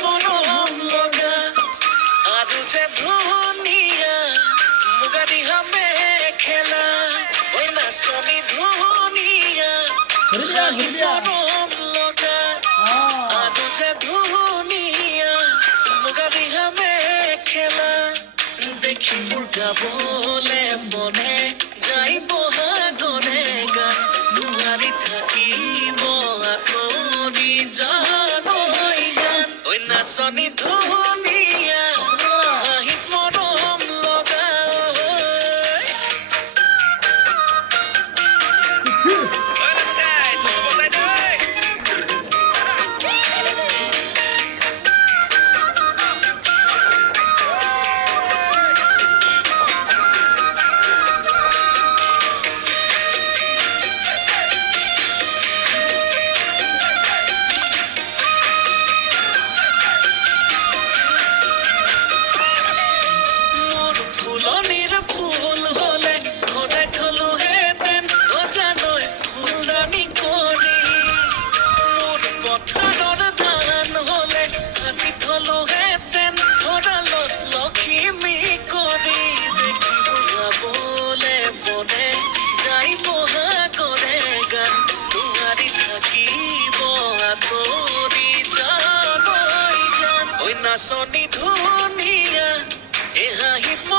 মৰম লগা আৰু যে ধুনীয়া মুগা ৰিহা মেখেলা ঐ নাচনী ধুনীয়া মৰম লগা আৰু যে ধুনীয়া মুগা ৰিহা মেখেলা দেখি মোৰ গাবলে মনে যাই বহাগৰে গান নোৱাৰি থাকিব আঁতৰি জান ঐ নাচনী ধুনীয়া হাঁহিত মৰম লগা ফুলনিৰ ফুল হলে সদায় থলোহেঁতেন অজানৈ ফুলদানি কৰি মোৰ পথাৰৰ ধান হলে সাঁচি থলোহেঁতেন ভঁৰালত লখিমী কৰি দেখিব গাবলে মনে যাই বহাগৰে গান নোৱাৰি থাকিব আঁতৰি জান ঐ নাচনী ধুনীয়া এই হাঁহিত